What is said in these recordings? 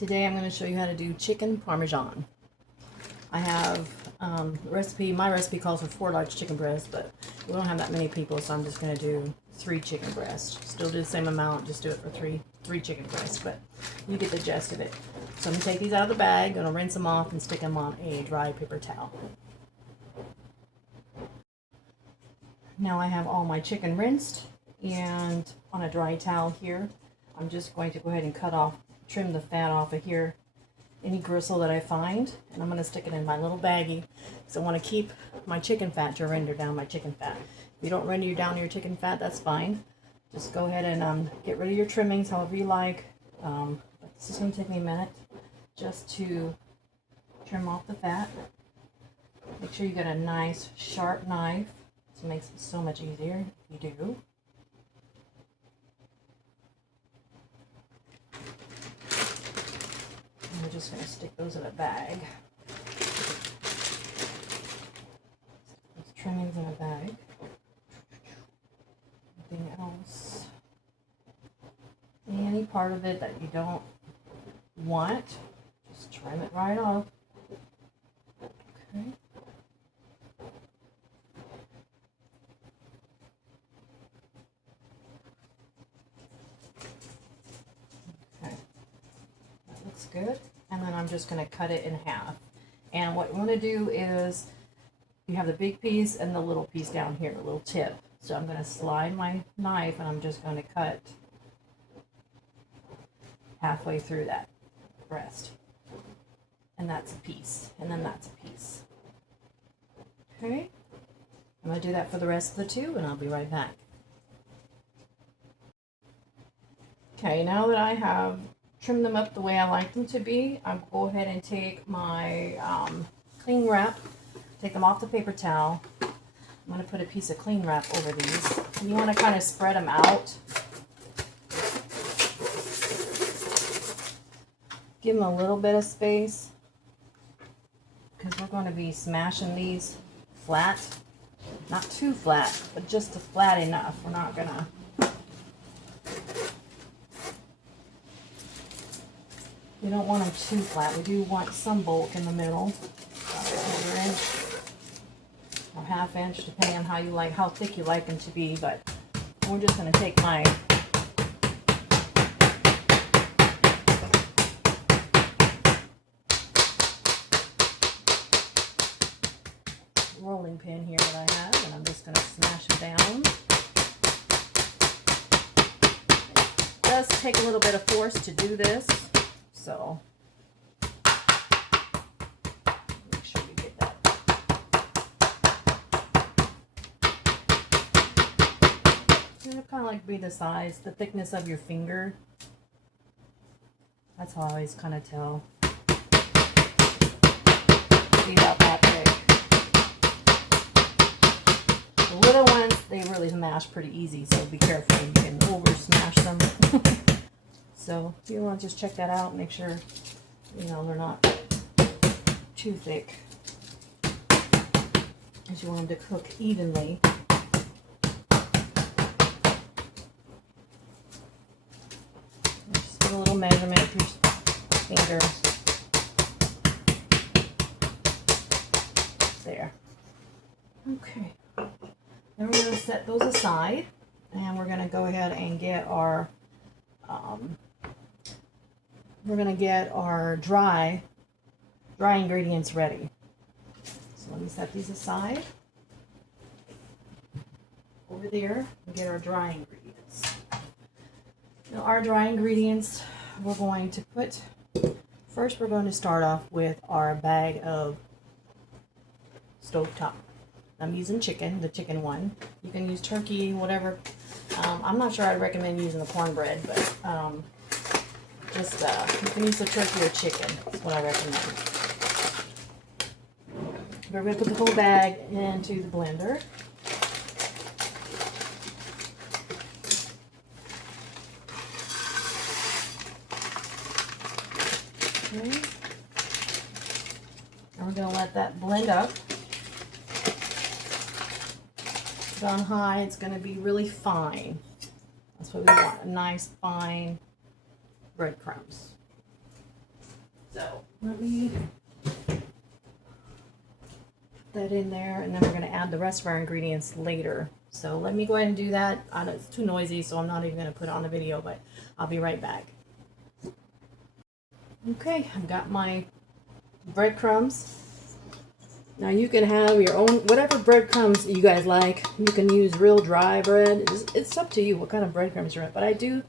Today I'm going to show you how to do chicken parmesan. I have my recipe calls for 4 large chicken breasts, but we don't have that many people, so I'm just going to do 3 chicken breasts. Still do the same amount, just do it for three chicken breasts, but you get the gist of it. So I'm going to take these out of the bag, going to rinse them off and stick them on a dry paper towel. Now I have all my chicken rinsed, and on a dry towel here, I'm just going to go ahead and trim the fat off of here, any gristle that I find, and I'm going to stick it in my little baggie because I want to keep my chicken fat to render down my chicken fat. If you don't render down your chicken fat, that's fine. Just go ahead and get rid of your trimmings however you like. But this is going to take me a minute just to trim off the fat. Make sure you get a nice sharp knife. It makes it so much easier if you do. And we're just going to stick those in a bag. Those trimmings in a bag. Anything else? Any part of it that you don't want, just trim it right off. Okay. Looks good. And then I'm just going to cut it in half. And what you want to do is, you have the big piece and the little piece down here, the little tip. So I'm going to slide my knife and I'm just going to cut halfway through that breast. And that's a piece. And then that's a piece. Okay. I'm going to do that for the rest of the two, and I'll be right back. Okay, now that I have trim them up the way I like them to be, I'll go ahead and take my cling wrap, take them off the paper towel. I'm going to put a piece of cling wrap over these. And you want to kind of spread them out. Give them a little bit of space, because we're going to be smashing these flat. Not too flat, but just flat enough. We're not going to We don't want them too flat. We do want some bulk in the middle, about a 1/4 inch or 1/2 inch, depending on how thick you like them to be. But we're just going to take my rolling pin here that I have, and I'm just going to smash them down. It does take a little bit of force to do this. So make sure you get that. It'll kind of like be the size, the thickness of your finger. That's how I always kind of tell. Be about that big. The little ones, they really smash pretty easy, so be careful. You can over smash them. So if you want to just check that out, make sure, they're not too thick, because you want them to cook evenly. Just get a little measurement with your finger. There. Okay. Then we're going to set those aside, and we're going to go ahead and get our dry ingredients ready. So let me set these aside. Over there, we get our dry ingredients. Now our dry ingredients, we're going to start off with our bag of stovetop. I'm using chicken, the chicken one. You can use turkey, whatever. I'm not sure I'd recommend using the cornbread, but you can use the turkey or chicken. That's what I recommend. We're going to put the whole bag into the blender. Okay. And we're going to let that blend up. Put it on high. It's going to be really fine. That's what we want, a nice fine breadcrumbs. So let me put that in there, and then we're going to add the rest of our ingredients later. So let me go ahead and do that. It's too noisy, so I'm not even going to put it on the video, but I'll be right back. Okay, I've got my breadcrumbs. Now you can have your own, whatever breadcrumbs you guys like. You can use real dry bread. It's up to you what kind of breadcrumbs you're at. But I do,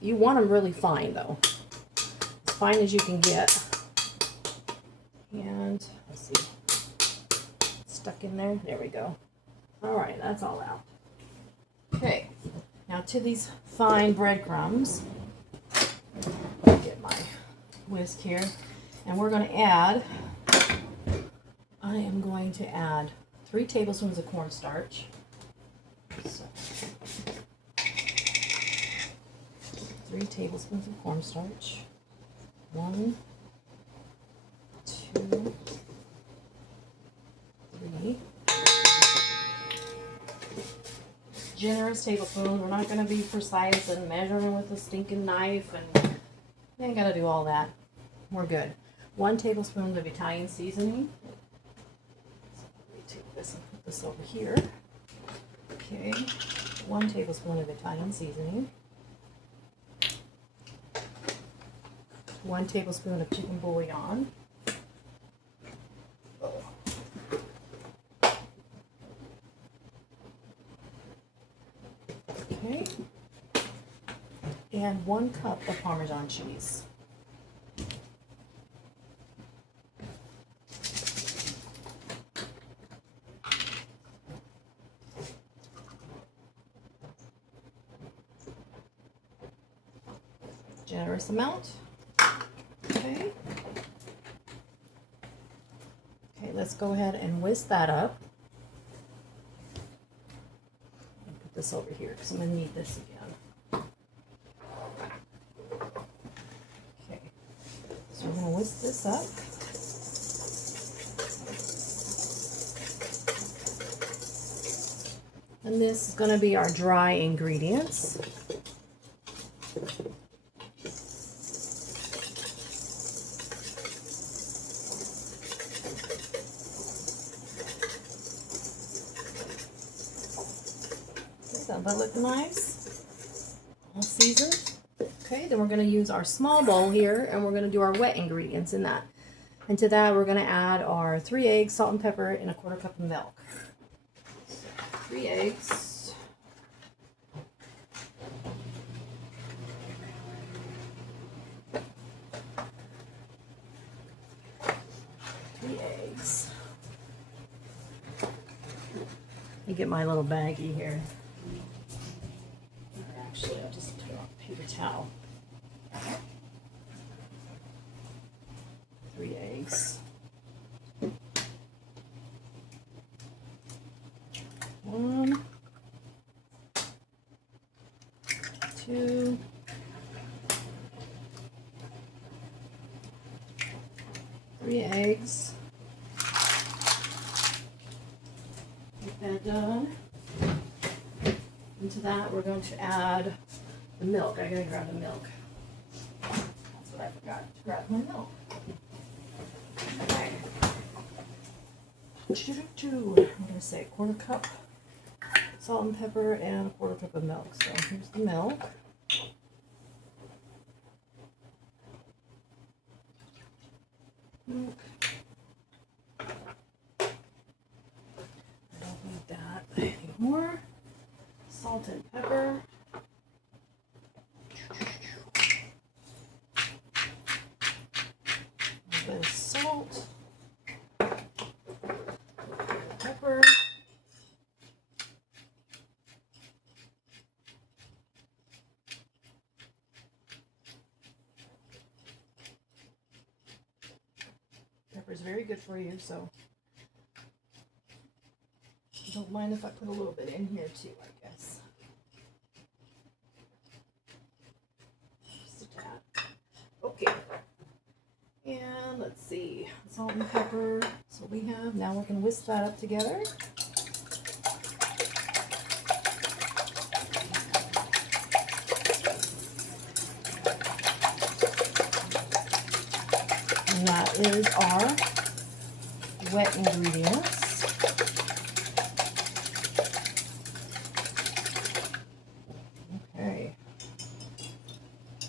you want them really fine though. As fine as you can get. And let's see, stuck in there. There we go. All right, that's all out. Okay, now to these fine breadcrumbs, get my whisk here, and we're going to add, I am going to add 3 tablespoons of cornstarch. So, 3 tablespoons of cornstarch. 1, 2, 3. Generous tablespoons. We're not going to be precise and measuring with a stinking knife, and we ain't got to do all that. We're good. 1 tablespoon of Italian seasoning. So let me take this and put this over here. Okay, 1 tablespoon of Italian seasoning. 1 tablespoon of chicken bouillon. Okay, and 1 cup of Parmesan cheese. Generous amount. Okay. Okay, let's go ahead and whisk that up. Put this over here because I'm going to need this again. Okay, so we're going to whisk this up. And this is going to be our dry ingredients. Does that look nice? All seasoned. Okay, then we're going to use our small bowl here, and we're going to do our wet ingredients in that. And to that, we're going to add our 3 eggs, salt and pepper, and a 1/4 cup of milk. So, 3 eggs. 3 eggs. Let me get my little baggie here. Actually, I'll just put it on a paper towel. 3 eggs. 1, 2, 3 eggs. Get that done. Into that, we're going to add the milk. I gotta grab the milk. That's what I forgot to grab my milk. Okay. I'm gonna say 1/4 cup salt and pepper and a 1/4 cup of milk. So here's the milk. Milk. I don't need that anymore. Salt and pepper. A bit of salt. Pepper. Pepper is very good for you, so don't mind if I put a little bit in here too, I guess. Just a tad. Okay. And let's see, salt and pepper. So we have, now we can whisk that up together. And that is our wet ingredients. Okay.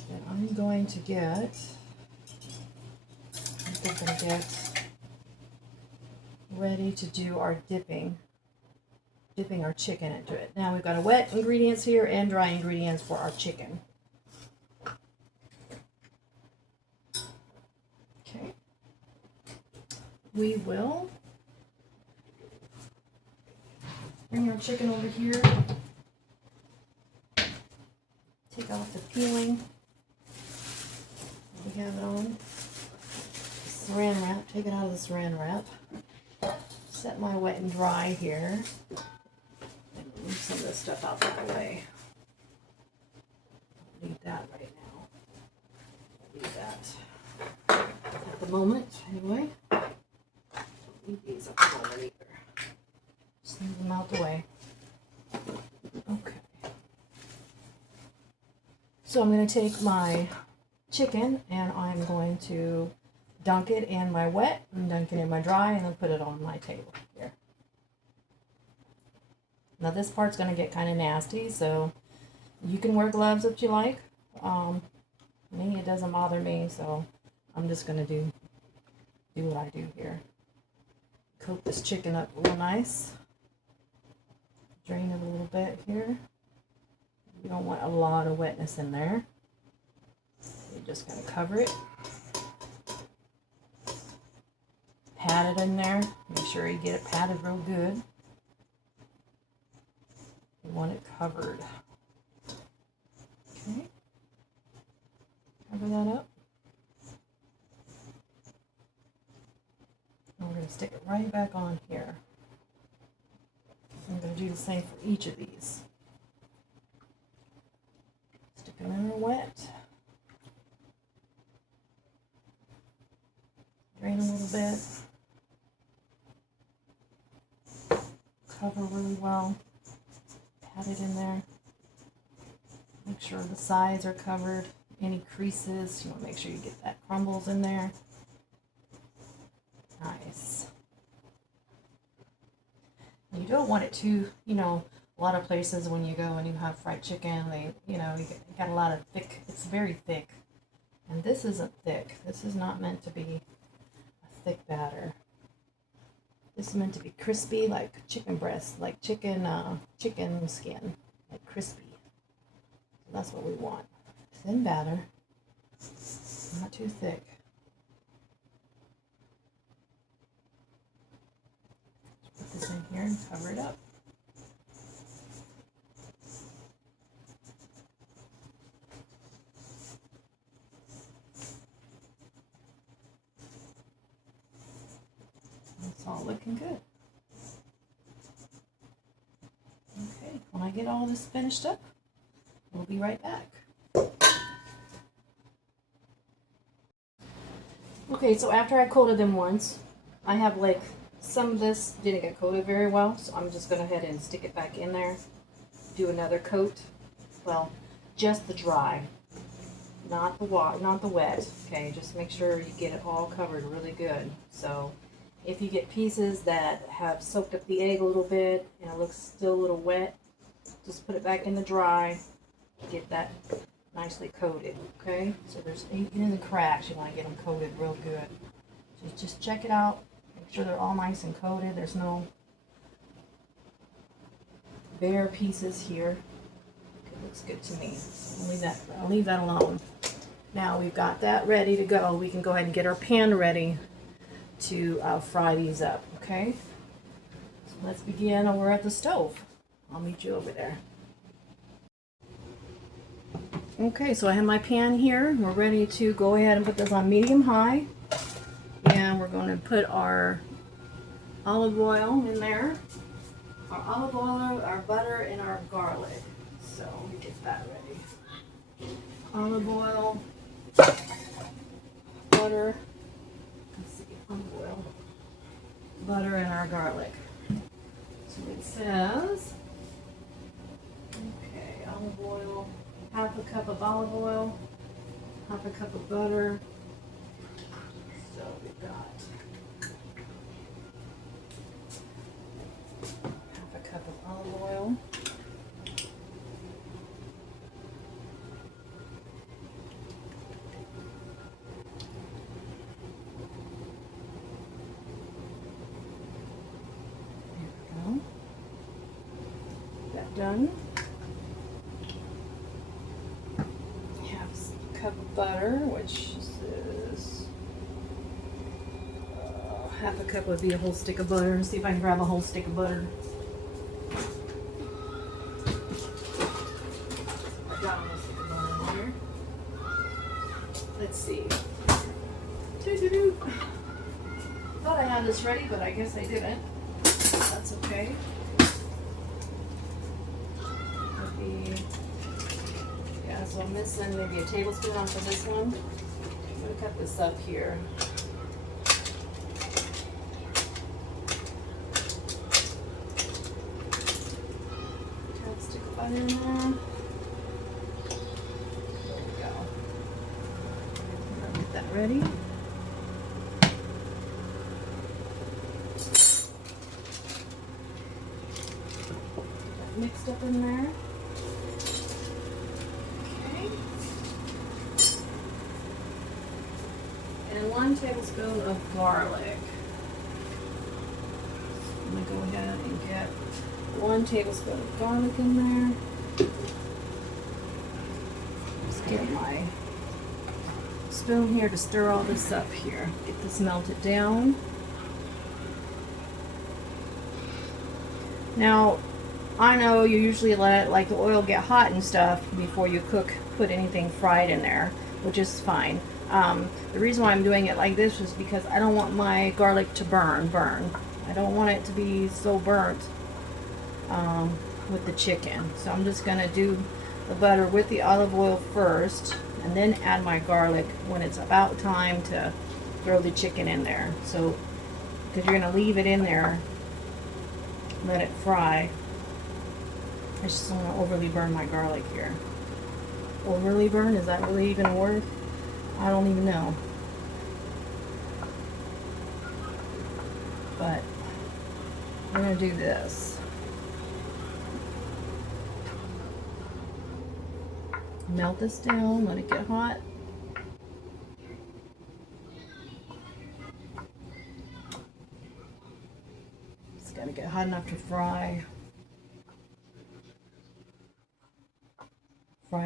And I'm going to get ready to do our dipping our chicken into it. Now we've got a wet ingredients here and dry ingredients for our chicken. Okay. We will bring our chicken over here. Take off the peeling. We have it on. Saran wrap. Take it out of the saran wrap. Set my wet and dry here. And move some of this stuff out that way. Leave that right now. Leave that at the moment, anyway. Don't leave these at the moment either. Just leave them out the way. Okay. So I'm going to take my chicken and I'm going to dunk it in my wet and dunk it in my dry and then put it on my table here. Now this part's going to get kind of nasty, so you can wear gloves if you like. Me, it doesn't bother me, so I'm just going to do what I do here. Coat this chicken up real nice. Drain it a little bit here. You don't want a lot of wetness in there. You're just going to cover it. Pat it in there. Make sure you get it patted real good. You want it covered. Okay. Cover that up. And we're going to stick it right back on here. I'm going to do the same for each of these. Stick them in there wet. Drain a little bit. Cover really well. Pat it in there. Make sure the sides are covered. Any creases, you want to make sure you get that crumbles in there. Nice. You don't want it too, a lot of places when you go and you have fried chicken, you got a lot of thick, it's very thick. And this isn't thick. This is not meant to be a thick batter. This is meant to be crispy, like chicken breast, like chicken skin, like crispy. So that's what we want. Thin batter, not too thick. Put this in here and cover it up. It's all looking good. Okay, when I get all this finished up, we'll be right back. Okay, so after I coated them once, I have some of this didn't get coated very well, so I'm just going to go ahead and stick it back in there. Do another coat. Well, just the dry, not the wet. Okay, just make sure you get it all covered really good. So if you get pieces that have soaked up the egg a little bit and it looks still a little wet, just put it back in the dry. Get that nicely coated, okay? So there's in the cracks, you want to get them coated real good. So just check it out. Make sure they're all nice and coated. There's no bare pieces here. It looks good to me. So I'll leave that alone. Now we've got that ready to go. We can go ahead and get our pan ready to fry these up, okay? So let's begin over at the stove. I'll meet you over there. Okay, so I have my pan here. We're ready to go ahead and put this on medium high. And we're going to put our olive oil in there. Our olive oil, our butter, and our garlic. So let me get that ready. Olive oil, butter, olive oil, butter, and our garlic. So it says, okay, olive oil, half a cup of olive oil, half a cup of butter. So we've got half a cup of olive oil. Done. Have a cup of butter, which is half a cup would be a whole stick of butter. See if I can grab a whole stick of butter. I got a whole stick of butter in here. Let's see. Thought I had this ready, but I guess I didn't. That's okay. Yeah, so I'm missing maybe a tablespoon off of this one. I'm going to cut this up here. Stick of butter in there. There we go. I'll get that ready. Get that mixed up in there. And 1 tablespoon of garlic. I'm going to go ahead and get 1 tablespoon of garlic in there. Just get my spoon here to stir all this up here. Get this melted down. Now, I know you usually let like the oil get hot and stuff before you put anything fried in there, which is fine. The reason why I'm doing it like this is because I don't want my garlic to burn. I don't want it to be so burnt with the chicken. So I'm just going to do the butter with the olive oil first and then add my garlic when it's about time to throw the chicken in there. So, because you're going to leave it in there, let it fry. I just don't want to overly burn my garlic here. Overly burn? Is that really even a word? I don't even know. But we're going to do this. Melt this down, let it get hot. It's got to get hot enough to fry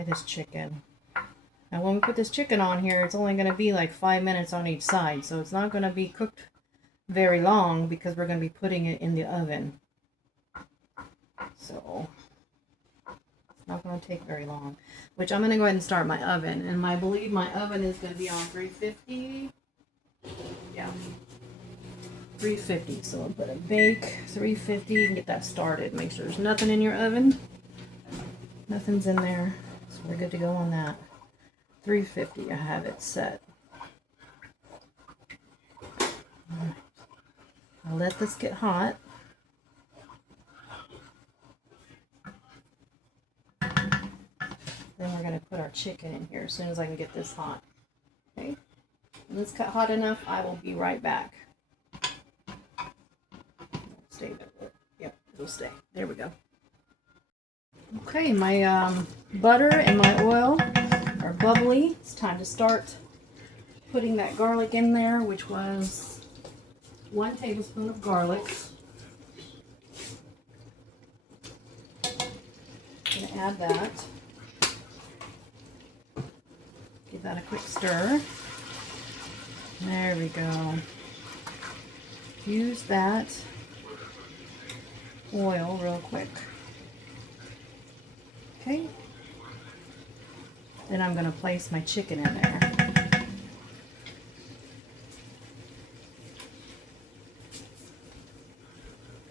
this chicken. Now when we put this chicken on here, it's only going to be like 5 minutes on each side, so it's not going to be cooked very long because we're going to be putting it in the oven. So it's not going to take very long, which I'm going to go ahead and start my oven. And I believe my oven is going to be on 350. Yeah, 350. So I'll put a bake 350 and get that started. Make sure there's nothing in your oven. Nothing's in there, so we're good to go on that. 350, I have it set. Alright. I'll let this get hot. Then we're going to put our chicken in here as soon as I can get this hot. Okay? When it's got hot enough, I will be right back. Stay there. Yep, it'll stay. There we go. Okay, my butter and my oil are bubbly. It's time to start putting that garlic in there, which was 1 tablespoon of garlic. I'm going to add that. Give that a quick stir. There we go. Use that oil real quick. Okay. Then I'm going to place my chicken in there.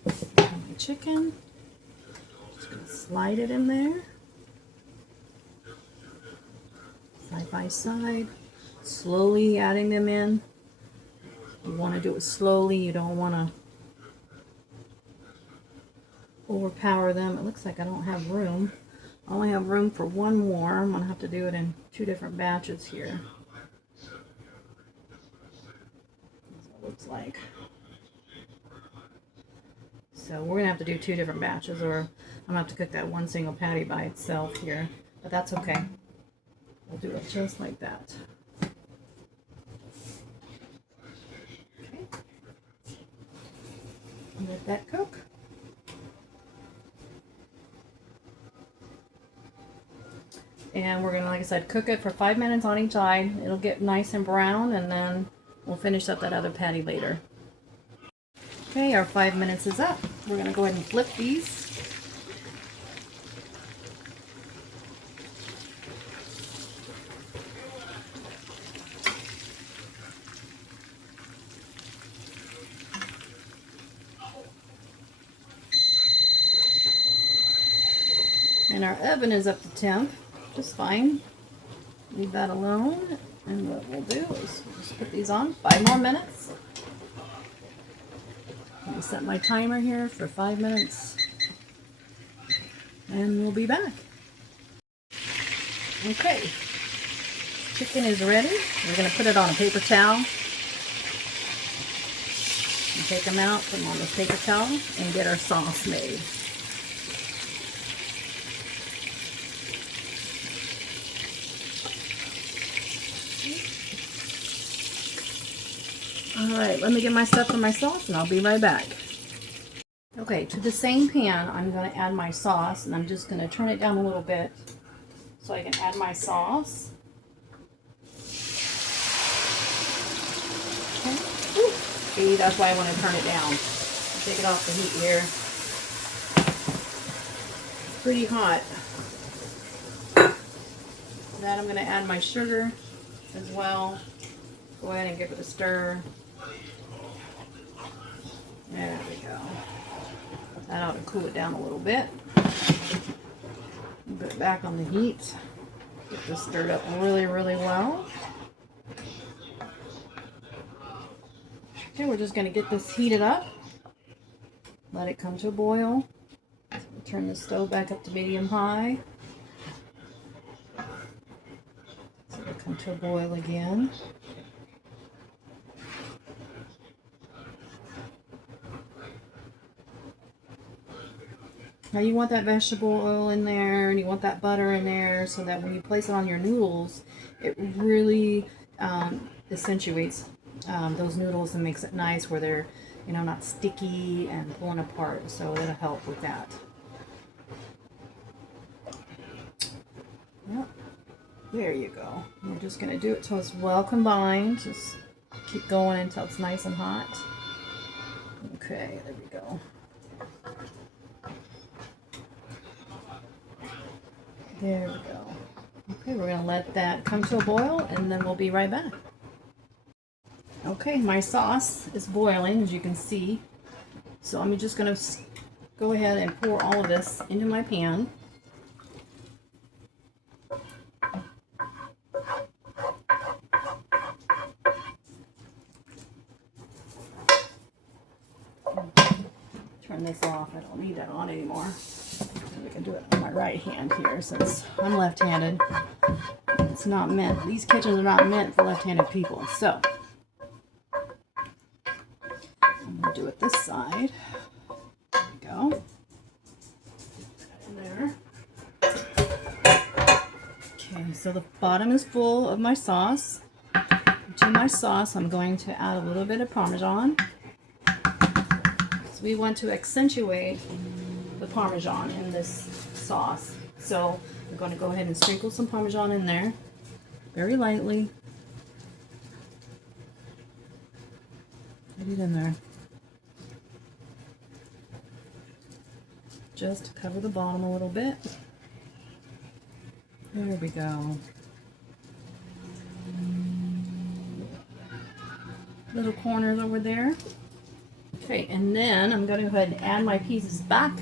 My chicken. Just going to slide it in there. Side by side. Slowly adding them in. You want to do it slowly. You don't want to overpower them. It looks like I don't have room. I only have room for 1 more. I'm going to have to do it in 2 different batches here. it looks like. So we're gonna have to do 2 different batches, or I'm gonna have to cook that one single patty by itself here, but that's okay. We'll do it just like that. Okay. Let that cook. And we're gonna, like I said, cook it for 5 minutes on each side. It'll get nice and brown, and then we'll finish up that other patty later. Okay, our 5 minutes is up. We're gonna go ahead and flip these. And our oven is up to temp, just fine. Leave that alone. And what we'll do is we'll just put these on 5 more minutes. Let me set my timer here for 5 minutes. And we'll be back. Okay. Chicken is ready. We're going to put it on a paper towel. And take them out, put them on this paper towel, and get our sauce made. Alright, let me get my stuff for my sauce and I'll be right back. Okay, to the same pan, I'm going to add my sauce, and I'm just going to turn it down a little bit so I can add my sauce. Okay, see, that's why I want to turn it down. Take it off the heat here. It's pretty hot. Then I'm going to add my sugar as well. Go ahead and give it a stir. There we go. That ought to cool it down a little bit. Put it back on the heat. Get this stirred up really, really well. Okay, we're just going to get this heated up. Let it come to a boil. Turn the stove back up to medium high. So it'll come to a boil again. Now you want that vegetable oil in there, and you want that butter in there, so that when you place it on your noodles, it really accentuates those noodles and makes it nice where they're, you know, not sticky and pulling apart. So it'll help with that. Yep. There you go. We're just going to do it till it's well combined. Just keep going until it's nice and hot. Okay, there we go. There we go. Okay, we're going to let that come to a boil, and then we'll be right back. Okay, my sauce is boiling, as you can see. So I'm just going to go ahead and pour all of this into my pan. Turn this off. I don't need that on anymore. I can do it on my right hand here since I'm left-handed. It's not meant, these kitchens are not meant for left-handed people. So I'm going to do it this side. There we go. There. Okay, so the bottom is full of my sauce. To my sauce, I'm going to add a little bit of Parmesan. So we want to accentuate the Parmesan in this sauce. So I'm going to go ahead and sprinkle some Parmesan in there, very lightly. Put it in there. Just to cover the bottom a little bit. There we go. Little corners over there. Okay, and then I'm going to go ahead and add my pieces back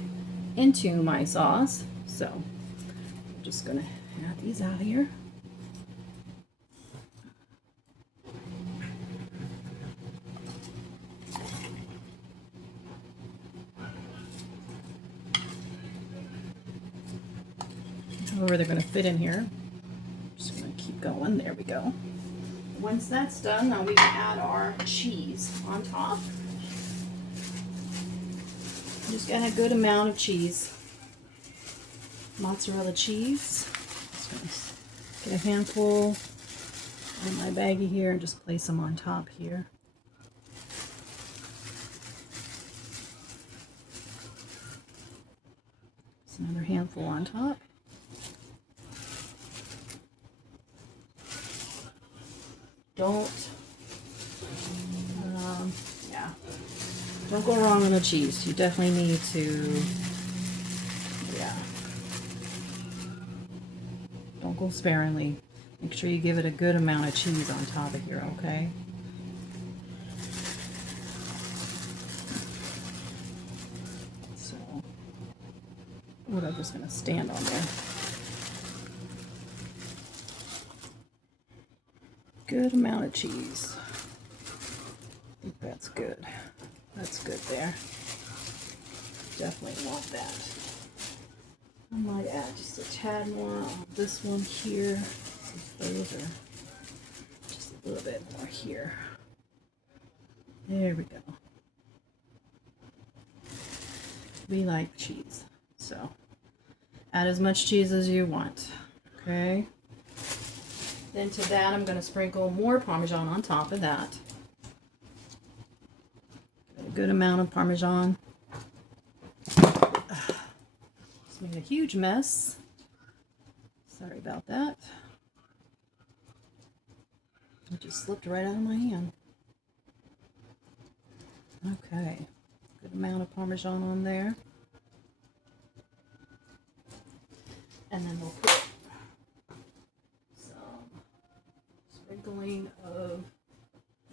into my sauce. So I'm just going to add these out here. However they're going to fit in here. I'm just going to keep going. There we go. Once that's done, now we can add our cheese on top. Just got a good amount of cheese. Mozzarella cheese. Just gonna get a handful in my baggie here and just place them on top here. Just another handful on top. Don't go wrong on the cheese. You definitely need to, don't go sparingly. Make sure you give it a good amount of cheese on top of here, okay? So, whatever's going to stand on there. Good amount of cheese. I think that's good. That's good there. Definitely want that. I might add just a tad more on this one here. Some flavor. Just a little bit more here. There we go. We like cheese, so add as much cheese as you want. Okay. Then to that, I'm going to sprinkle more Parmesan on top of that. A good amount of Parmesan. Just made a huge mess. Sorry about that. It just slipped right out of my hand. Okay. Good amount of Parmesan on there. And then we'll put some sprinkling of,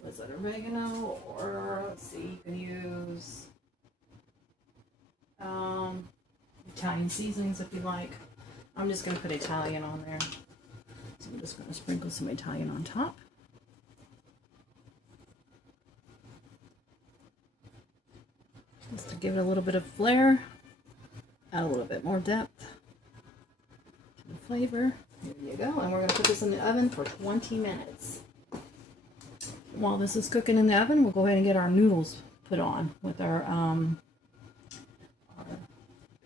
was that oregano, or let's see, you can use Italian seasonings if you like. I'm just going to put Italian on there. So I'm just going to sprinkle some Italian on top. Just to give it a little bit of flair, add a little bit more depth to the flavor. There you go. And we're going to put this in the oven for 20 minutes. While this is cooking in the oven, we'll go ahead and get our noodles put on with our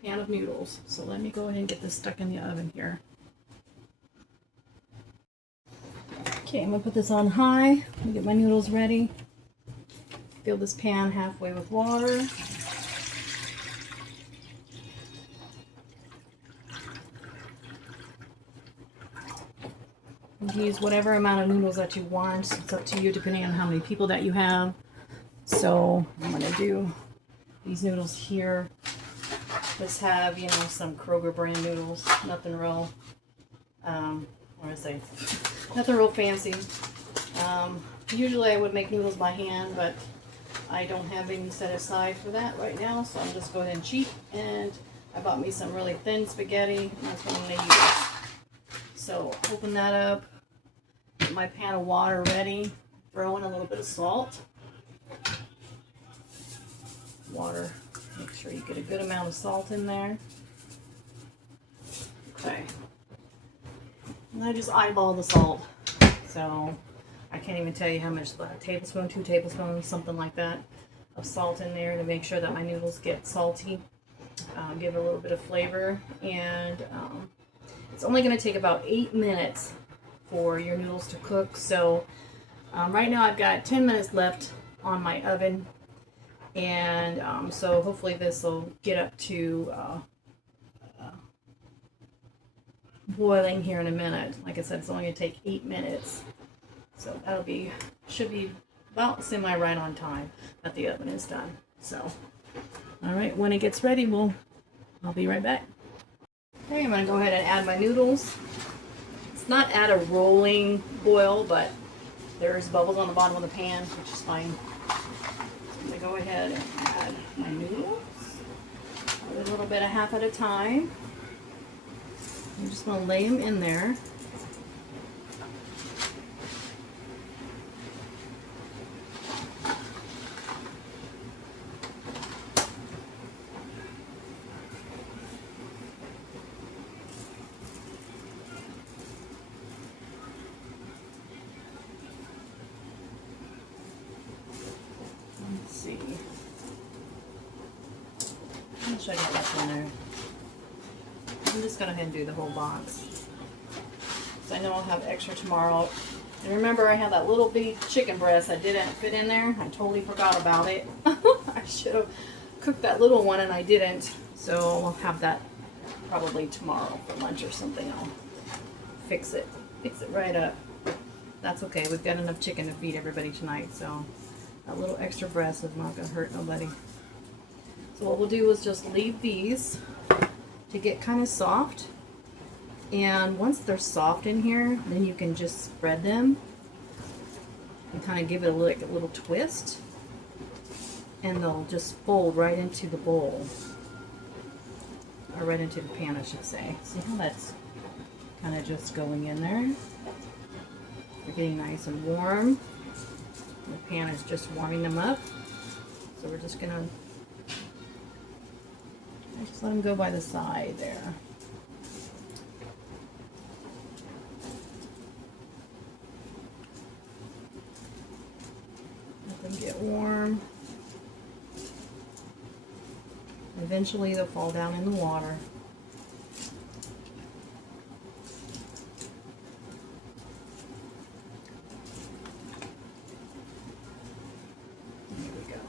pan of noodles. So let me go ahead and get this stuck in the oven here. Okay, I'm going to put this on high. Let me get my noodles ready. Fill this pan halfway with water. You can use whatever amount of noodles that you want. It's up to you depending on how many people that you have. So I'm going to do these noodles here. Just have, you know, some Kroger brand noodles. Nothing real, what do I say? Nothing real fancy. Usually I would make noodles by hand, but I don't have any set aside for that right now. So I'm just going ahead and cheat. And I bought me some really thin spaghetti. And that's what I'm going to use. So open that up. Get my pan of water ready. Throw in a little bit of salt. Water. Make sure you get a good amount of salt in there. Okay. And I just eyeball the salt. So I can't even tell you how much, a tablespoon, 2 tablespoons, something like that, of salt in there to make sure that my noodles get salty. Give it a little bit of flavor. And it's only going to take about 8 minutes for your noodles to cook. So right now I've got 10 minutes left on my oven. And so hopefully this will get up to boiling here in a minute. Like I said, it's only going to take 8 minutes. So that'll be, should be about semi right on time that the oven is done. So, all right, when it gets ready, I'll be right back. Okay, I'm going to go ahead and add my noodles. It's not at a rolling boil, but there's bubbles on the bottom of the pan, which is fine. I'm going to go ahead and add my noodles. A little bit of half at a time. I'm just going to lay them in there. show you what's in there. I'm just going to go ahead and do the whole box. So I know I'll have extra tomorrow. And remember, I had that little bitty chicken breast that didn't fit in there. I totally forgot about it. I should have cooked that little one and I didn't. So I'll have that probably tomorrow for lunch or something. I'll fix it right up. That's okay. We've got enough chicken to feed everybody tonight. So that little extra breast is not going to hurt nobody. So what we'll do is just leave these to get kind of soft. And once they're soft in here, then you can just spread them and kind of give it a little twist. And they'll just fold right into the bowl. Or right into the pan, I should say. See how that's kind of just going in there? They're getting nice and warm. The pan is just warming them up. So we're just going to just let them go by the side there. Let them get warm. Eventually they'll fall down in the water. There we go.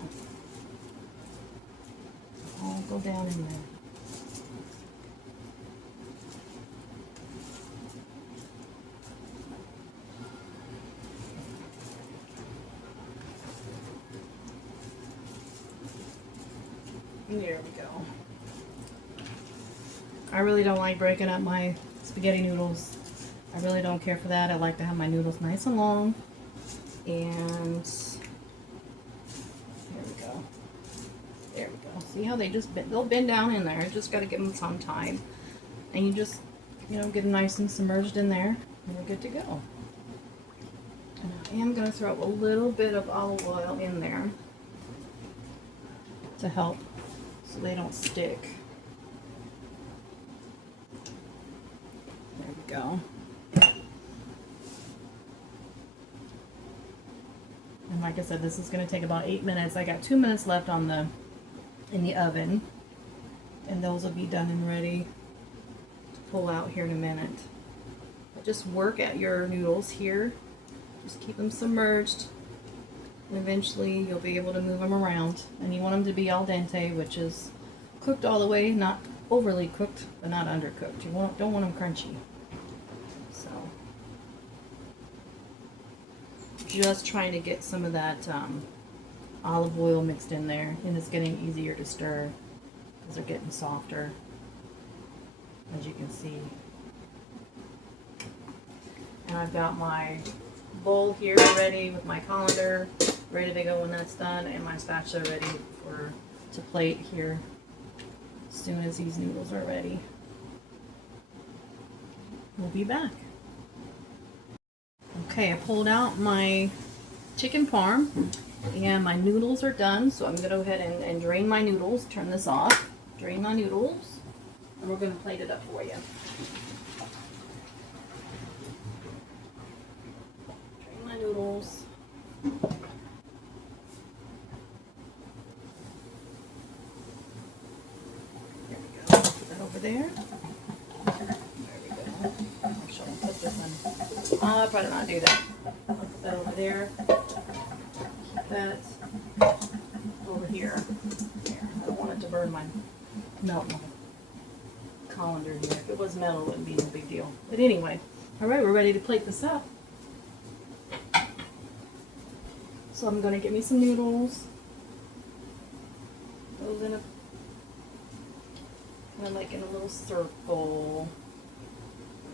All go down in there. There we go. I really don't like breaking up my spaghetti noodles. I really don't care for that. I like to have my noodles nice and long. And there we go. There we go. See how they just bend, they'll bend down in there. Just got to give them some time. And you just, you know, get them nice and submerged in there. And we're good to go. And I am going to throw a little bit of olive oil in there to help so they don't stick. There we go. And like I said, this is going to take about 8 minutes. I got 2 minutes left on in the oven, and those will be done and ready to pull out here in a minute. But just work at your noodles here. Just keep them submerged. And eventually you'll be able to move them around. And you want them to be al dente, which is cooked all the way, not overly cooked, but not undercooked. You don't want them crunchy. So just trying to get some of that olive oil mixed in there, and it's getting easier to stir because they're getting softer, as you can see. And I've got my bowl here ready with my colander ready to go when that's done, and my spatula ready to plate here as soon as these noodles are ready. We'll be back. Okay, I pulled out my chicken parm and my noodles are done, so I'm going to go ahead and drain my noodles. Turn this off. Drain my noodles, and we're going to plate it up for you. Drain my noodles. There we go. Put that over there. There we go. Actually, I'll put this in. I'll probably not do that. I'll put that over there. Keep that over here. There. I don't want it to burn my colander here. If it was metal, it wouldn't be no big deal. But anyway, all right, we're ready to plate this up. So I'm going to get me some noodles. Those in a kind of like in a little circle.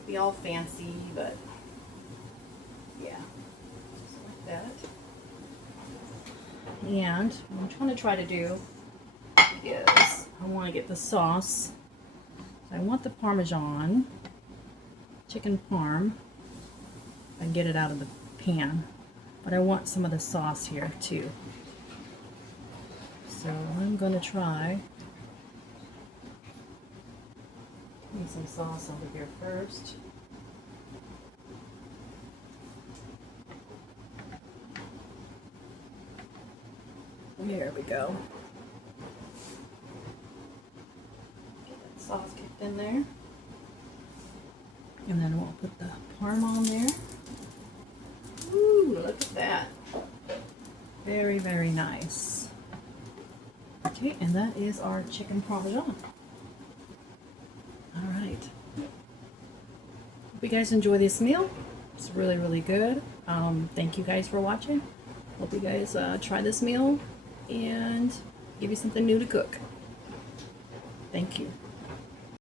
Be all fancy, but yeah, just like that. And what I'm trying to do is I want to get the sauce. So I want the Parmesan chicken parm. I can get it out of the pan, but I want some of the sauce here too. So I'm going to try putting some sauce over here first. There we go. sauce kicked in there. And then we'll put the parm on there. Ooh, look at that. Very, very nice. Okay, and that is our chicken parmesan. All right. Hope you guys enjoy this meal. It's really, really good. Thank you guys for watching. Hope you guys try this meal and give you something new to cook. Thank you.